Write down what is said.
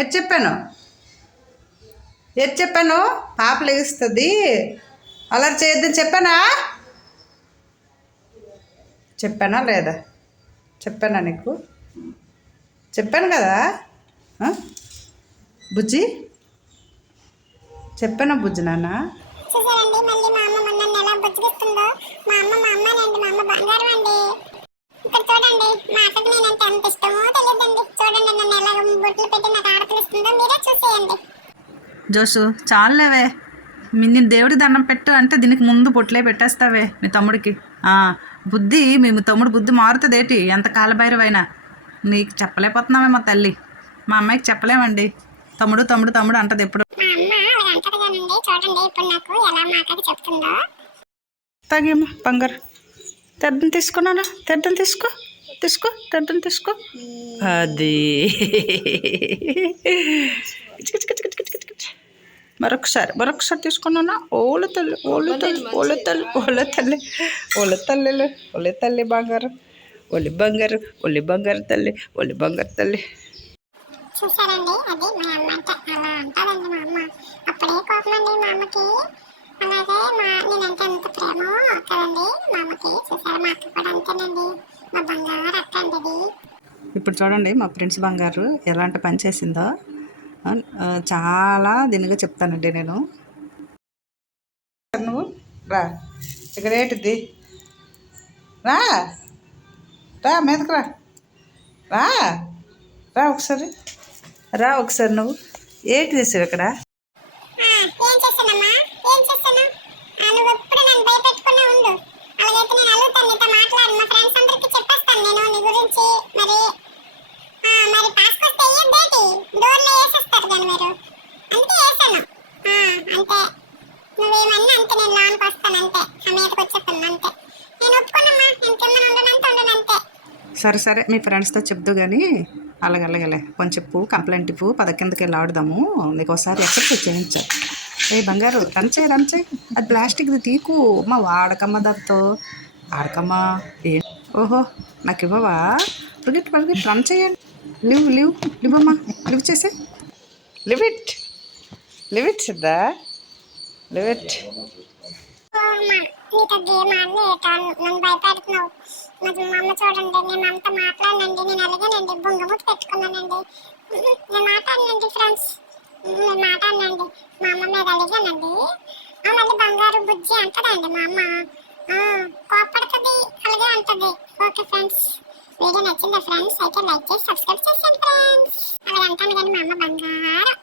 At చెప్పాను పాప లేస్తుంది అలర్ చేయొద్దని చెప్పానా లేదా చెప్పానా నీకు చెప్పాను కదా బుజ్జి చెప్పానా బుజ్జి నాన్న చూసారండి మళ్ళీ మా అమ్మ నన్ను ఎలా బుజ్జిగిస్తుందో. మా అమ్మనండి, మా అమ్మ బంగారం అండి. ఇక్కడ చూడండి మా అక్కకి నేనంటే ఎంత ఇష్టమో తెలియదండి. చూడండి నన్ను ఎలా బొట్లు పెట్టి నాకు ఆడపిలుస్తుందో మీరే చూసేయండి. జోషు చాలేవే నేను దేవుడికి దండం పెట్టు అంటే దీనికి ముందు బొట్లే పెట్టేస్తావే మీ తమ్ముడికి బుద్ధి మీ తమ్ముడు బుద్ధి మారుతుందేటి ఎంత కాలభైరవైనా నీకు చెప్పలేకపోతున్నావే మా తల్లి. మా అమ్మాయికి చెప్పలేమండి తమ్ముడు తమ్ముడు తమ్ముడు అంటది ఎప్పుడు. తాగేమో బంగారు తెడ్డం తీసుకున్నానా తెడ్డం తీసుకో అది మరొకసారి తీసుకున్నానా ఓళ్ళ తల్లి బంగారు ఒలి బంగారు తల్లి. చూసారండి అది మా అమ్మ అంటే అలా అంటారండి మా అమ్మ. అప్పుడే కోపం అండి మా అమ్మకి. అలాగే నేనంటే ఎంత ప్రేమో కదండి మా అమ్మకి. చూసారా మా అక్క కూడా అంతేనండి, మా బంగారు అక్క అండి. ఇప్పుడు చూడండి మా ఫ్రెండ్స్ బంగారు ఎలాంటి పని చేసిందో చాలా దీనిగా చెప్తానండి నేను. నువ్వు రా ఇక్కడ ఏంటిది రా మీదకు రా ఒకసారి నువ్వు ఏంటి చేసావు ఇక్కడ. సరే మీ ఫ్రెండ్స్తో చెప్దు కానీ అలాగలే కొంచెం పువ్వు కంప్లైంట్ పువ్వు కిందకి వెళ్ళి ఆడుదాము. నీకు ఒకసారి ఎక్సర్సైజ్ చేయించాలి. బంగారు రన్ చేయి అది ప్లాస్టిక్ది తీకు మా వాడకమ్మ దాంతో ఆడకమ్మా. ఓహో నాకు ఇవ్వవా పరుగెట్టు రన్ చేయండి. లివ్ అమ్మా లివ్ చేసే live it Siddha live it. నన్ను భయపెడుతున్నావు. మా అమ్మ చూడండి నేను అంత మాట్లాడనండి. నేను అలాగేనండి బొంగముట్టు పెట్టుకున్నానండి. నేను మాట్లాడనండి ఫ్రెండ్స్, నేను మాట్లాడనండి. మా అమ్మ మీద అలిగానండి. మళ్ళీ బంగారు బుజ్జి అంటదండి మా అమ్మ. కోపడుతుంది అలాగే అంటది. ఓకే ఫ్రెండ్స్, వీడియో నచ్చిందా ఫ్రెండ్స్? అయితే లైక్ చేసి సబ్స్క్రైబ్ చేసేయండి ఫ్రెండ్స్. అలాగే అంటాను కానీ మా అమ్మ బంగారం.